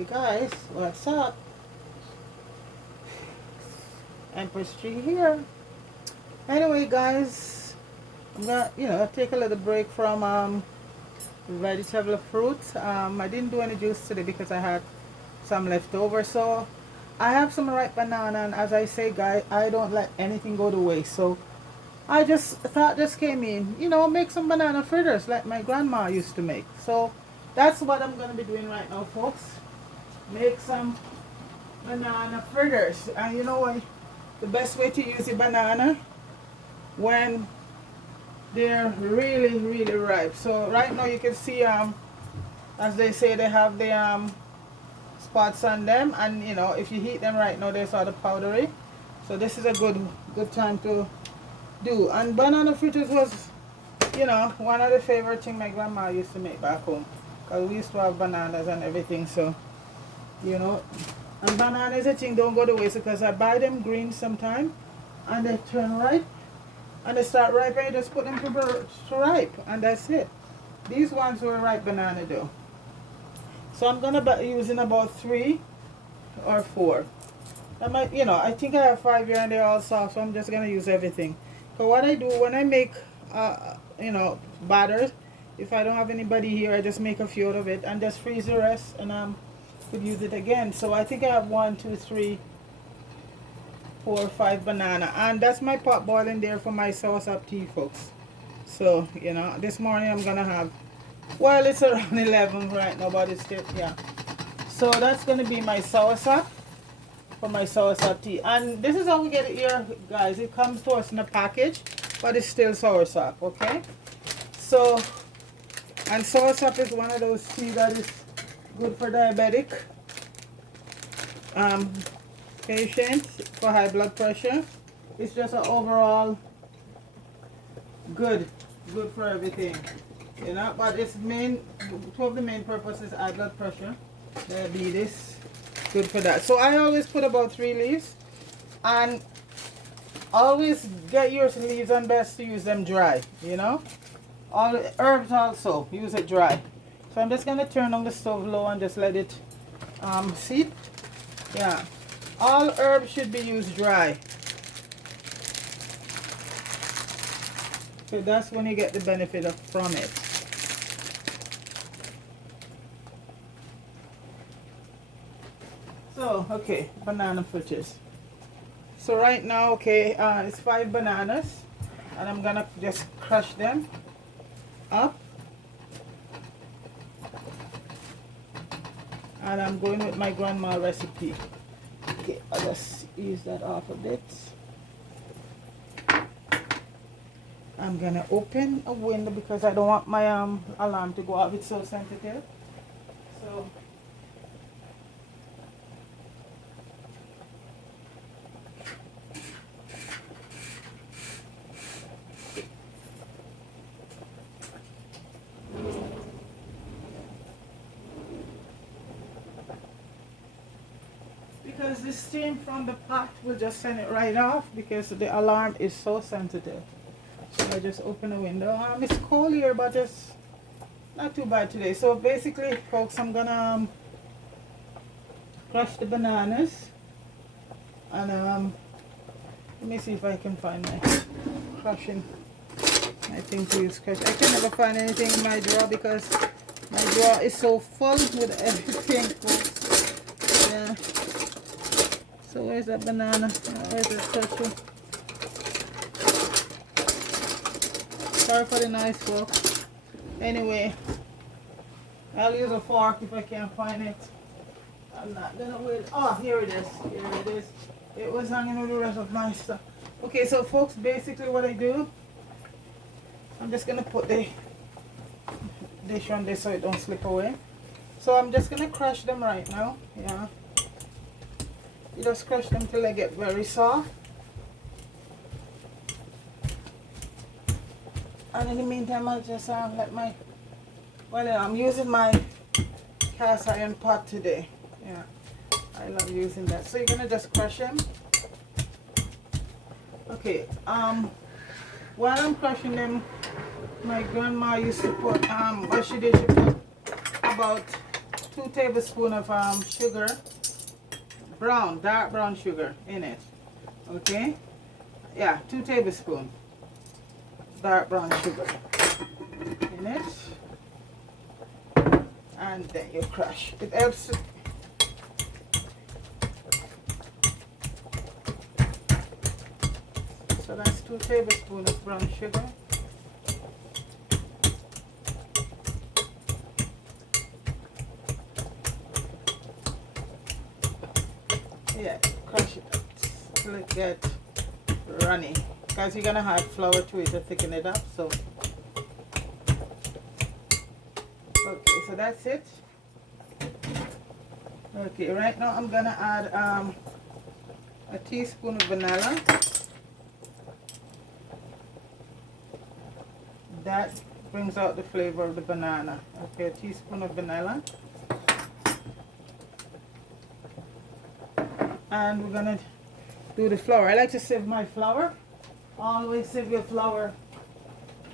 Hey guys, what's up? Empress Tree here. Anyway, guys, I'm gonna, take a little break from vegetable fruits. I didn't do any juice today because I had some left over. So I have some ripe banana, and as I say, guys, I don't let anything go to waste. So I just thought just came in, make some banana fritters like my grandma used to make. So that's what I'm gonna be doing right now, folks. Make some banana fritters. And you know what? The best way to use a banana when they're really really ripe. So right now you can see as they say, they have the spots on them, and if you heat them right now they're sort of powdery. So this is a good time to do. And banana fritters was one of the favorite thing my grandma used to make back home, because we used to have bananas and everything. So you know and bananas, I think, don't go to waste, because I buy them green sometime and they turn ripe and they start ripe, and you just put them to ripe, and that's it. These ones were ripe banana though. So I'm gonna be using about 3 or 4. I might, I think I have 5 here and they're all soft, so I'm just gonna use everything. So what I do when I make batters, if I don't have anybody here, I just make a few out of it and just freeze the rest, and could use it again. So I think I have 1, 2, 3, 4, 5 banana, and that's my pot boiling there for my soursop tea, folks. So this morning I'm gonna have, well, it's around 11 right now, but it's still, yeah. So that's gonna be my soursop for my soursop tea. And this is how we get it here, guys. It comes to us in a package, but it's still soursop, okay? So, and soursop is one of those tea that is good for diabetic patients, for high blood pressure. It's just an overall good for everything, but its two of the main purposes: high blood pressure, diabetes, good for that. So I always put about 3 leaves, and always get your leaves, and best to use them dry. All herbs also use it dry. So I'm just gonna turn on the stove low and just let it sit. Yeah, all herbs should be used dry. So that's when you get the benefit from it. So okay, banana fritters. So right now, okay, it's 5 bananas, and I'm gonna just crush them up. And I'm going with my grandma recipe. Okay, I'll just ease that off a bit. I'm gonna open a window because I don't want my alarm to go off. It's so sensitive. So because the steam from the pot will just send it right off, because the alarm is so sensitive. So I just open the window. It's cold here, but it's not too bad today. So basically, folks, I'm gonna crush the bananas, and let me see if I can find my crushing. I think to use crush. I can never find anything in my drawer because my drawer is so full with everything, folks. Yeah. So where's that banana? Where's the crusher? Sorry for the noise, folks. Anyway, I'll use a fork if I can't find it. I'm not gonna wait. Oh, here it is. Here it is. It was hanging with the rest of my stuff. Okay, so folks, basically what I do, I'm just gonna put the dish on this so it don't slip away. So I'm just gonna crush them right now. Yeah. You just crush them till they get very soft. And in the meantime, I'll just let my, I'm using my cast iron pot today. Yeah, I love using that. So you're gonna just crush them. Okay, while I'm crushing them, my grandma used to put, what she did, she put about 2 tablespoons of sugar, dark brown sugar in it. Okay? Yeah, 2 tablespoons dark brown sugar in it. And then you crush. It helps. So that's 2 tablespoons of brown sugar. Yeah, crush it up till it get runny. Because you're gonna add flour to it to thicken it up. So okay, so that's it. Okay, right now I'm gonna add a teaspoon of vanilla. That brings out the flavor of the banana. Okay, a teaspoon of vanilla. And we're gonna do the flour. I like to sieve my flour. Always sieve your flour.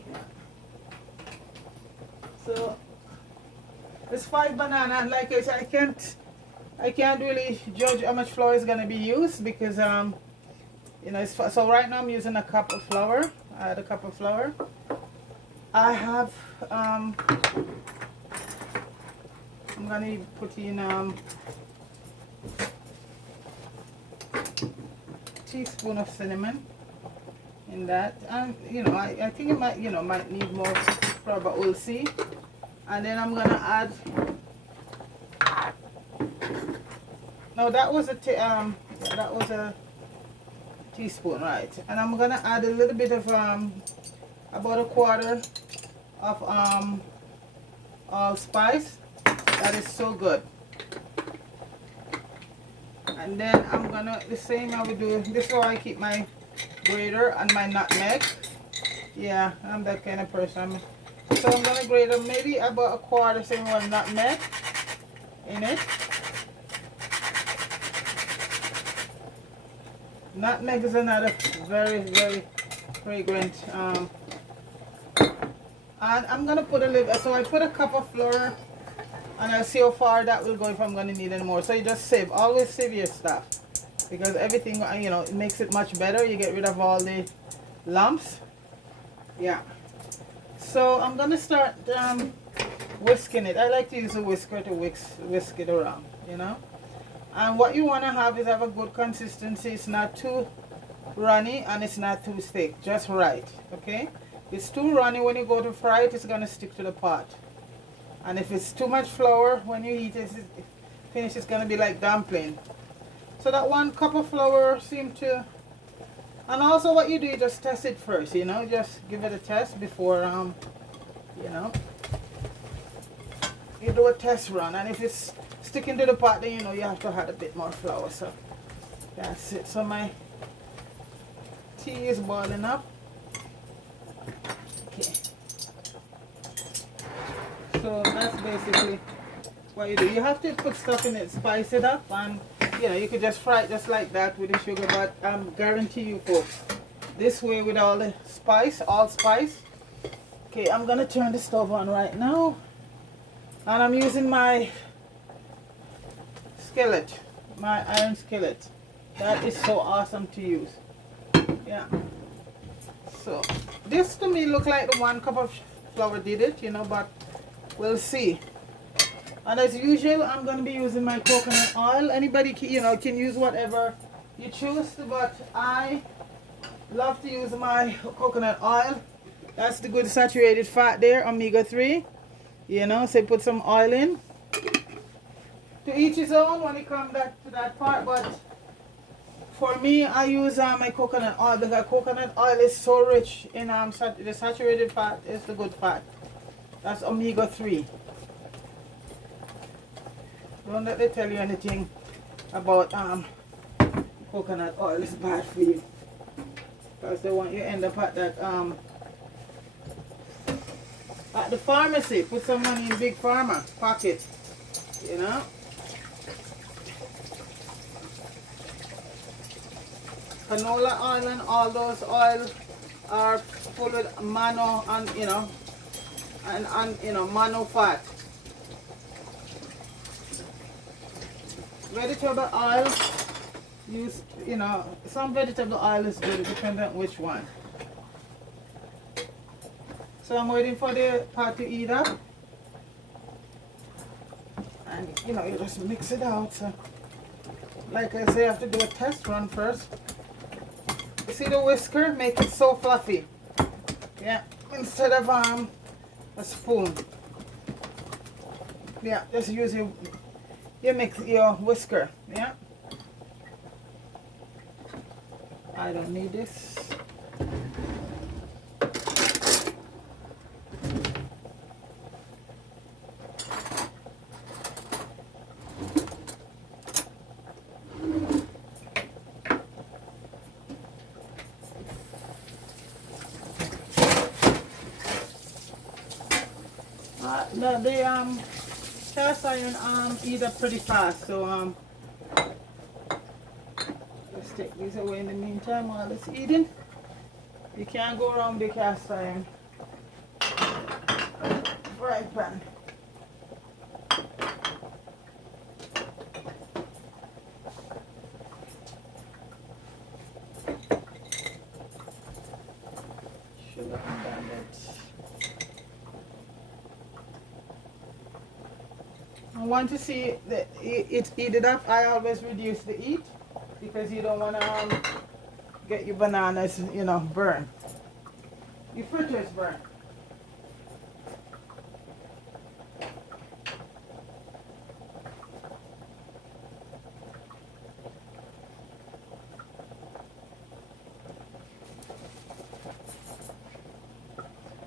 Yeah. So it's 5 bananas. Like I said, I can't really judge how much flour is gonna be used because you know, so right now I'm using a cup of flour. I add a cup of flour. I have I'm gonna put in teaspoon of cinnamon in that, and you know, I think it might, you know, might need more flour, but we'll see. And then I'm gonna add, no, that was a teaspoon, right? And I'm gonna add a little bit of about a quarter of allspice. That is so good. And then I'm gonna, the same I would do, this is how I keep my grater and my nutmeg. Yeah, I'm that kind of person. So I'm gonna grate up maybe about a quarter, same one nutmeg in it. Nutmeg is another very, very fragrant. And I'm gonna put a little, so I put a cup of flour, and I'll see how far that will go if I'm going to need any more. So you just sieve. Always sieve your stuff. Because everything, you know, it makes it much better. You get rid of all the lumps. Yeah. So I'm going to start whisking it. I like to use a whisker to whisk it around, you know. And what you want to have is have a good consistency. It's not too runny and it's not too thick. Just right. Okay. If it's too runny, when you go to fry it, it's going to stick to the pot. And if it's too much flour, when you eat it, finish, it's going to be like dumpling. So that 1 cup of flour seemed to, and also what you do, you just test it first, you know, just give it a test before, you know, you do a test run. And if it's sticking to the pot, then you know you have to add a bit more flour. So that's it. So my tea is boiling up. Okay. So that's basically what you do. You have to put stuff in it, spice it up, and you know, you could just fry it just like that with the sugar, but I guarantee you folks, this way with all the spice, allspice. Okay, I'm gonna turn the stove on right now, and I'm using my skillet, my iron skillet. That is so awesome to use. Yeah. So this to me look like the 1 cup of flour did it, you know, but we'll see. And as usual, I'm going to be using my coconut oil. Anybody can, you know, can use whatever you choose to, but I love to use my coconut oil. That's the good saturated fat there, omega-3. You know, so put some oil in. To each his own when it comes to that part, but for me, I use my coconut oil because coconut oil is so rich in the saturated fat is the good fat. That's omega-3. Don't let they tell you anything about coconut oil is bad for you. Because they want you to end up at that at the pharmacy. Put some money in Big Pharma pocket. You know? Canola oil and all those oils are full with mono and you know, and you know, mono fat. vegetable oil, use, you know, some vegetable oil is good, depending on which one. So I'm waiting for the pot to heat up. And, you know, you just mix it out. So, like I say, I have to do a test run first. You see the whisker? Make it so fluffy. Yeah, instead of a spoon. Yeah, just use your whisker. Yeah. I don't need this. The cast iron heat up pretty fast, so let's take these away in the meantime while it's eating. You can't go wrong with the cast iron fry pan. Sugar and bandit. I want to see that it's heated up. I always reduce the heat because you don't want to get your bananas, you know, burn. Your fritters burn.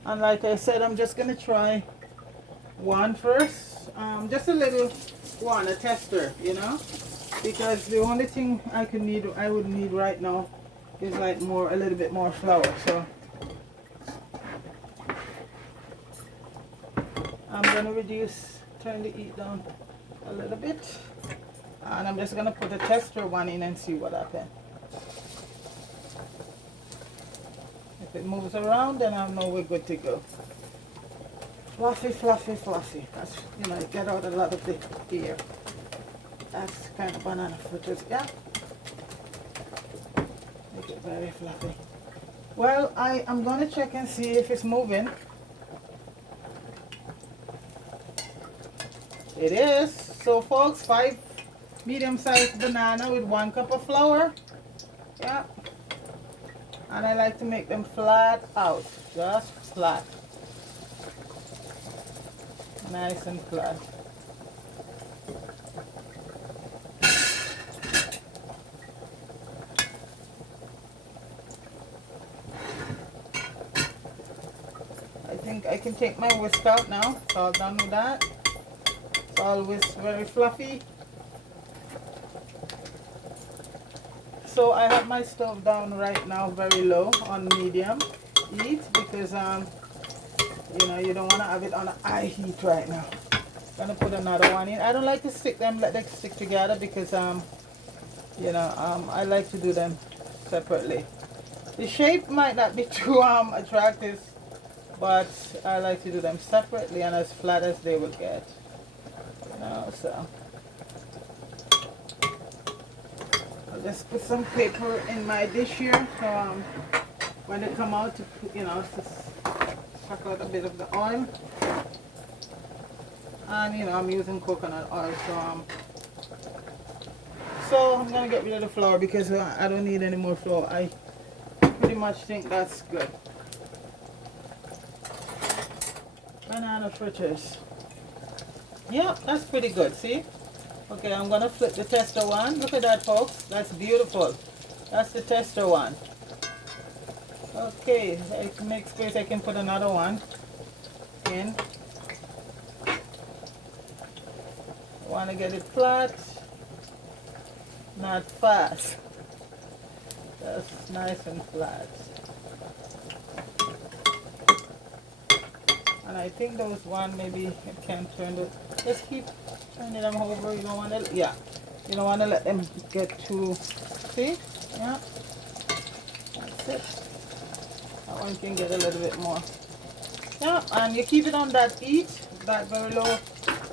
And like I said, I'm just going to try one first. Just a little one, a tester, you know, because the only thing I would need right now is like a little bit more flour. So I'm gonna turn the heat down a little bit, and I'm just gonna put a tester one in and see what happens. If it moves around, then I know we're good to go. Fluffy, fluffy, fluffy. That's, you know, get out a lot of the air. That's kind of banana fritters, yeah. Make it very fluffy. Well, I'm going to check and see if it's moving. It is. So folks, 5 medium-sized banana with 1 cup of flour. Yeah. And I like to make them flat out, just flat. Nice and flat. I think I can take my whisk out now. It's all done with that. It's always very fluffy. So I have my stove down right now very low on medium heat because you know, you don't want to have it on a high heat right now. I'm gonna put another one in. I don't like to let them stick together because you know, I like to do them separately. The shape might not be too attractive, but I like to do them separately and as flat as they will get. You know, so I'll just put some paper in my dish here, so when they come out, you know, just suck out a bit of the oil. And you know, I'm using coconut oil, so I'm gonna get rid of the flour because I don't need any more flour. I pretty much think that's good. Banana fritters. Yep, that's pretty good. See? Okay, I'm gonna flip the tester one. Look at that, folks. That's beautiful. That's the tester one. Okay, I can make space. I can put another one in. I want to get it flat, not fast. That's nice and flat. And I think those one maybe it can turn the. Just keep turning them over. You don't want to. Yeah, you don't want to let them get too. See? Yeah. That's it. That one can get a little bit more. Yeah, and you keep it on that heat, that very low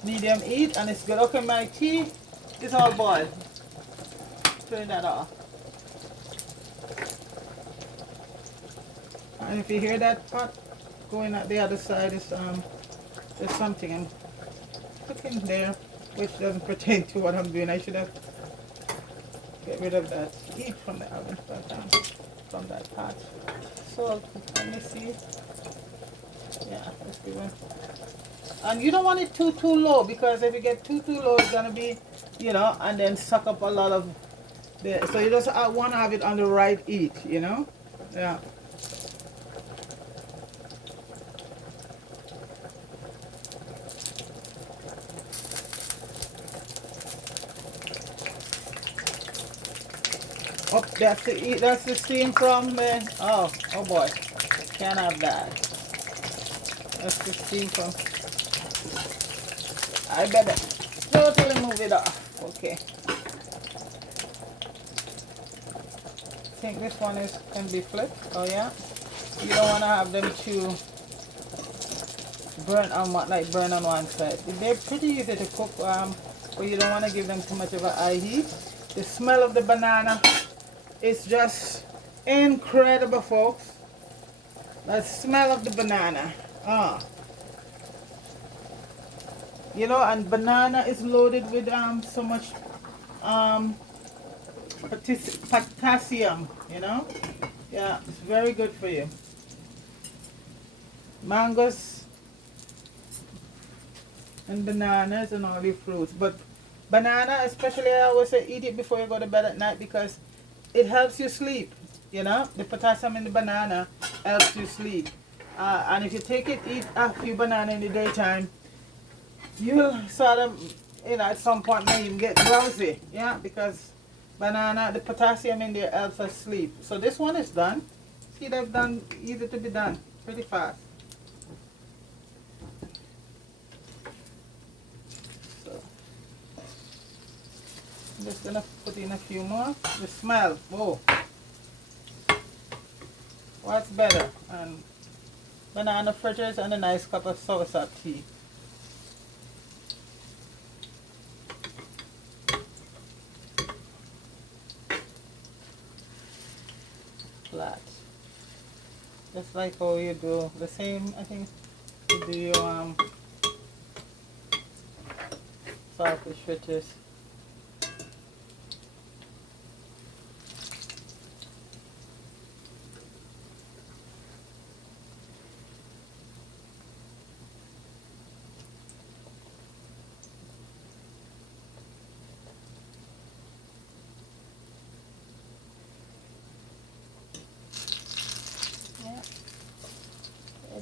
medium heat, and it's good. Okay, my tea It's all boiled. Turn that off. And if you hear that pot going at the other side, it's there's something I'm cooking there which doesn't pertain to what I'm doing. I should have get rid of that heat from the oven, but from that pot. So let me see. Yeah, let's do it. And you don't want it too low, because if you get too low, it's gonna be, you know, and then suck up a lot of the. So you just want to have it on the right heat, you know. Yeah. Oh, that's the steam from the. Oh boy, can't have that. That's the steam from. I better totally move it off. Okay. I think this one can be flipped. Oh yeah. You don't want to have them too burn on one side. They're pretty easy to cook, but you don't want to give them too much of a high heat. The smell of the banana is just incredible, folks. The smell of the banana. You know, and banana is loaded with so much potassium, you know. Yeah, it's very good for you. Mangoes and bananas and all the fruits, but banana especially, I always say eat it before you go to bed at night, because it helps you sleep. You know, the potassium in the banana helps you sleep. And if you eat a few bananas in the daytime, you'll sort of, you know, at some point now you can get drowsy. Yeah, because banana, the potassium in there helps us sleep. So this one is done. See, they've done, easy to be done, pretty fast. So I'm just gonna put in a few more. The smell, whoa. What's better? And banana fritters and a nice cup of soursop tea. Flat. Just like how you do the same, I think, you do your saltfish fritters.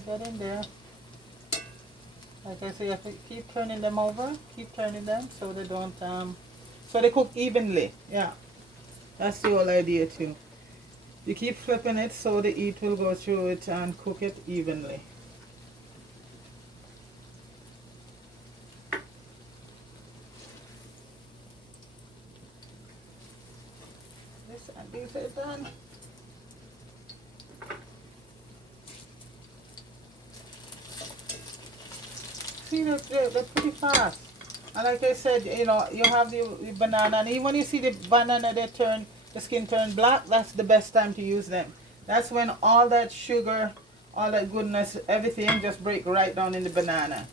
Get in there. Like I say, you have to keep turning them over, keep turning them so they don't so they cook evenly. Yeah, that's the whole idea too. You keep flipping it so the heat will go through it and cook it evenly. These are done. See, they're pretty fast. And like I said, you know, you have the banana, and even when you see the banana, the skin turn black, that's the best time to use them. That's when all that sugar, all that goodness, everything just break right down in the banana.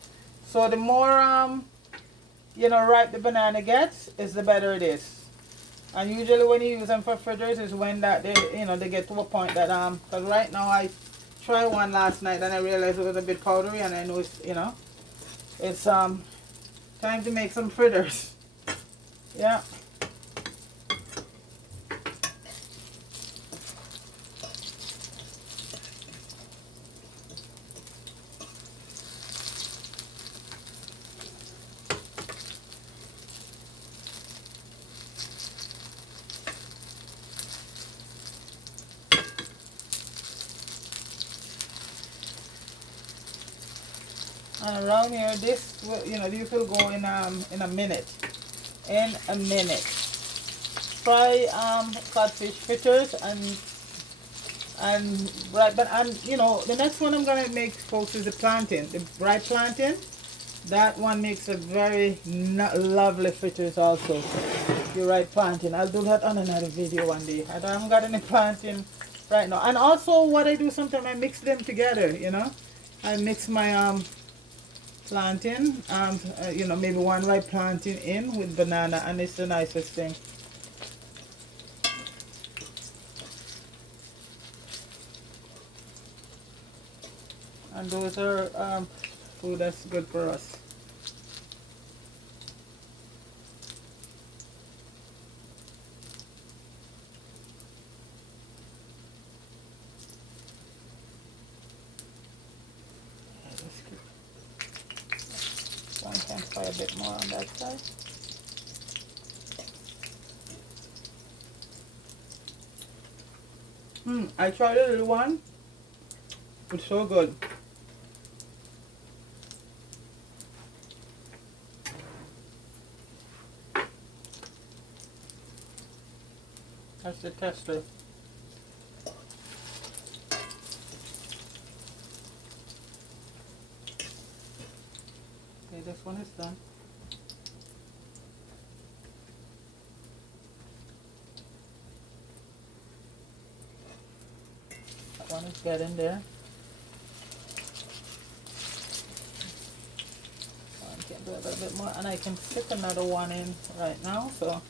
So the more, you know, ripe the banana gets, is the better it is. And usually when you use them for fritters is when that they get to a point that, because right now I tried one last night and I realized it was a bit powdery, and I know it's, you know, it's time to make some fritters. Yeah. And around here, this will, you know, these will go in a minute. In a minute. Try codfish fritters and right, but you know, the next one I'm gonna make, folks, is the plantain, the ripe plantain. That one makes a very lovely fritters also. You right planting. I'll do that on another video one day. I haven't got any planting right now. And also what I do sometimes I mix them together, you know. I mix my plantain, you know, maybe one ripe plantain in with banana, and it's the nicest thing. And those are food that's good for us. One can fry a bit more on that side. I tried a little one. It's so good. That's the tester. Okay, this one is done. That one is getting there. I can do a little bit more, and I can stick another one in right now. So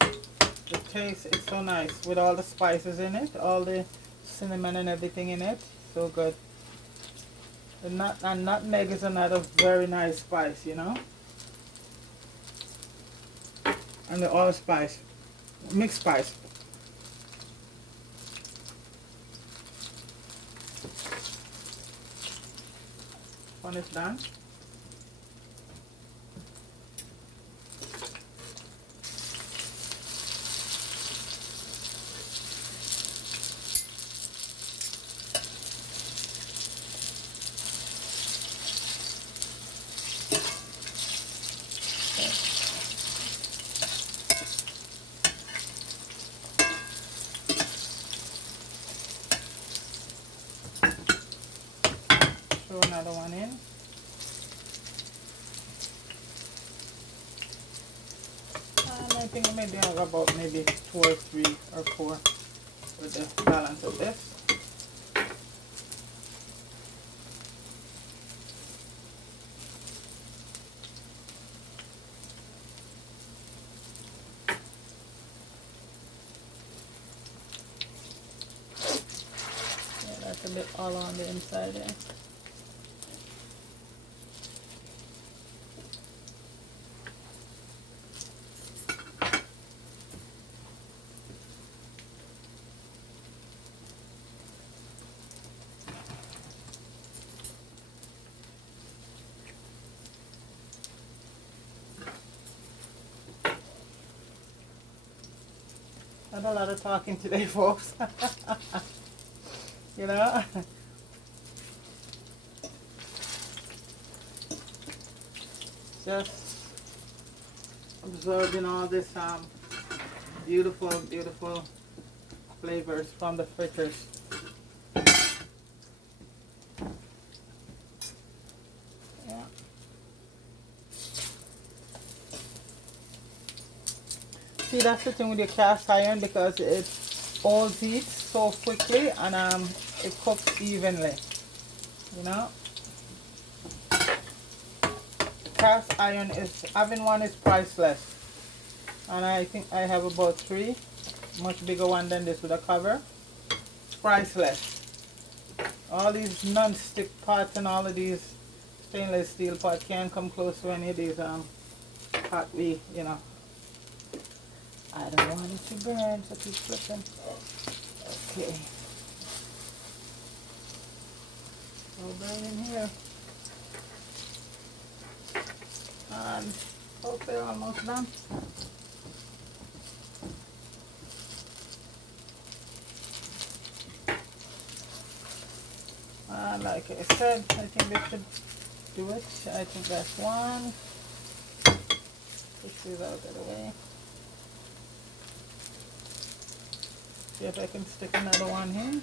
the taste is so nice with all the spices in it, all the cinnamon and everything in it. So good. And nutmeg is another very nice spice, you know. And the allspice, mixed spice. One is done. Throw another one in. And I think maybe I'll about maybe 2 or 3 or 4 with the balance of this. Yeah, that's a bit all on the inside there. Not a lot of talking today, folks. You know? Just absorbing all this beautiful, beautiful flavors from the fritters. Yeah. See, that's the thing with your cast iron, because it all heats so quickly and it cooks evenly. You know, cast iron is, having one is priceless, and I think I have about 3, much bigger one than this with a cover. Priceless. All these non-stick pots and all of these stainless steel pots can't come close to any of these pot we, you know. I don't want it to burn, so keep flipping. Okay. No burning here. And hope they're almost done. And like I said, I think they should do it. I think that's one. Push these out of the way. See if I can stick another one in.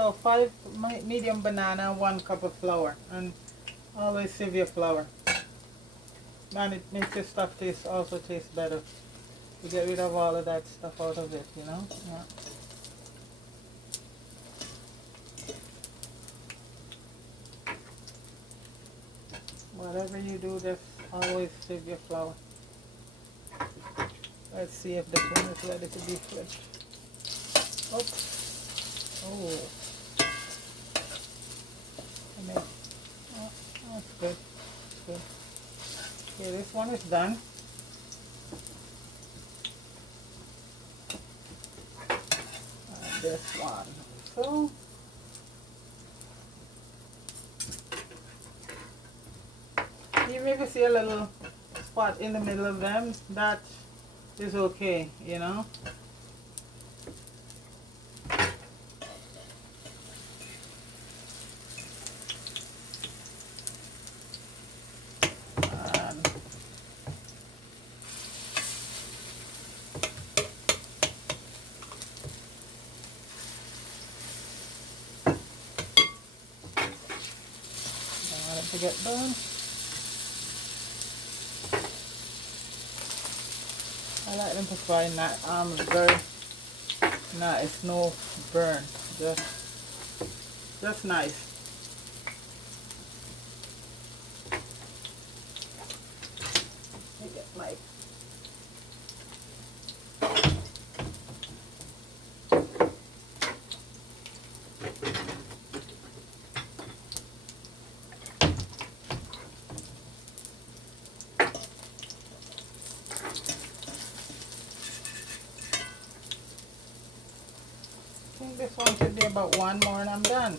So 5 medium banana, 1 cup of flour, and always sieve your flour. And it makes your stuff also taste better. You get rid of all of that stuff out of it, you know? Yeah. Whatever you do, just always sieve your flour. Let's see if the thing is ready to be flipped. Oops. Oh. Oh, that's good. That's good. Okay, this one is done. And this one. So, even if you see a little spot in the middle of them, that is okay, you know. To get done. I like them to fry not very nice, no burn, just nice. Let me get my I think this one should be about 1 more and I'm done.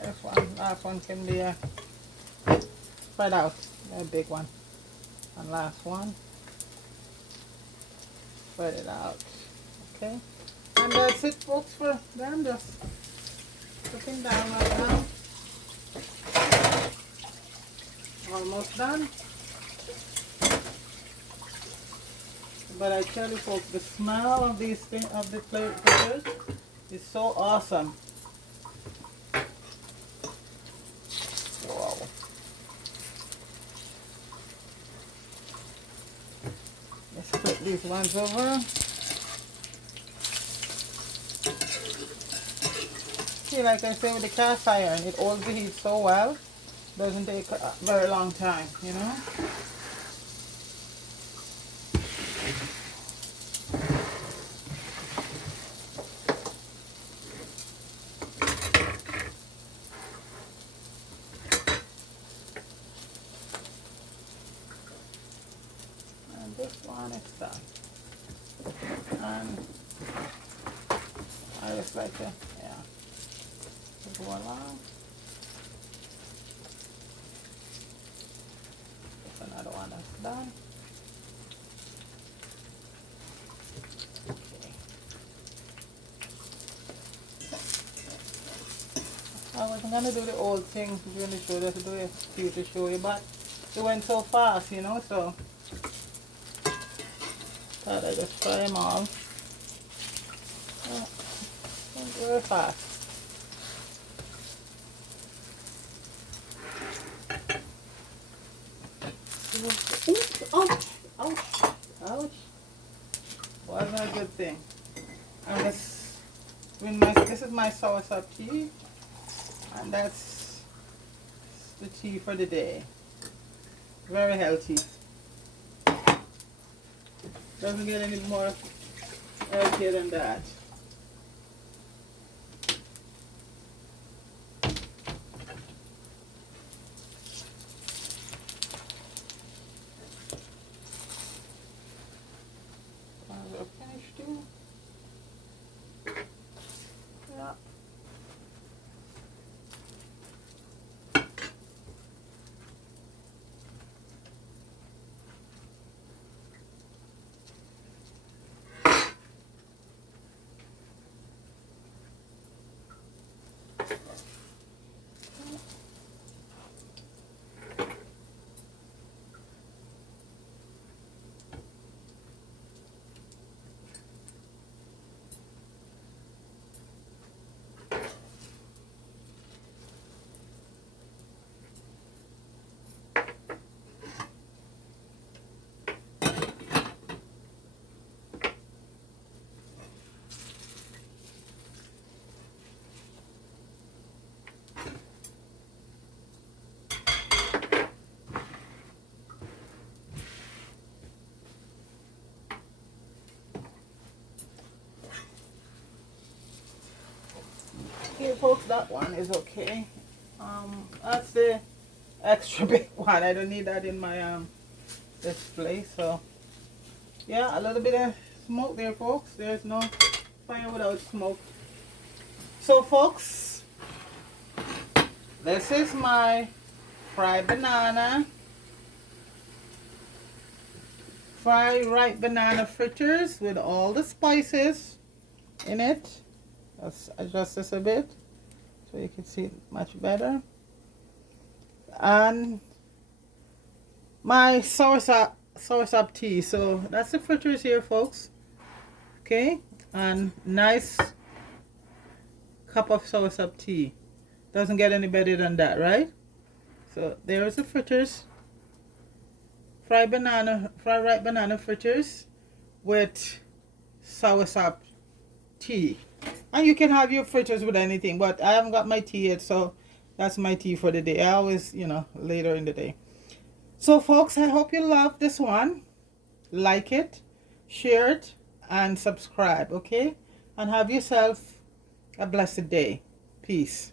This one, last one can be spread out, a big one. And last one, spread it out. Okay, and that's it, folks, for them. Just cooking down right now. Almost done. But I tell you, folks, the smell of these things, of the fritters, is so awesome. Wow. Let's flip these ones over. See, like I say with the cast iron, it holds the heat so well. Doesn't take a very long time, you know. And this one is done. And I just like to, yeah, go along. Another one that's done. Okay. I wasn't gonna do the old thing during the show, just do a few to show you, but it went so fast, you know, so thought I just fry them all. Went very fast. Oops, ouch, ouch, ouch. Wasn't a good thing. And this is my soursop tea, and that's the tea for the day. Very healthy. Doesn't get any more healthier than that. Finished too. Yeah. Okay, folks, that one is okay. That's the extra big one. I don't need that in my display. So yeah, a little bit of smoke there, folks. There's no fire without smoke. So folks, this is my fried banana, fried ripe banana fritters with all the spices in it. Let's adjust this a bit so you can see it much better. And my soursop tea. So that's the fritters here, folks. Okay, and nice cup of soursop tea. Doesn't get any better than that, right? So there's the fritters. Fried ripe banana fritters with soursop tea. And you can have your fritters with anything, but I haven't got my tea yet, so that's my tea for the day. I always, later in the day. So folks, I hope you love this one. Like it, share it, and subscribe, okay? And have yourself a blessed day. Peace.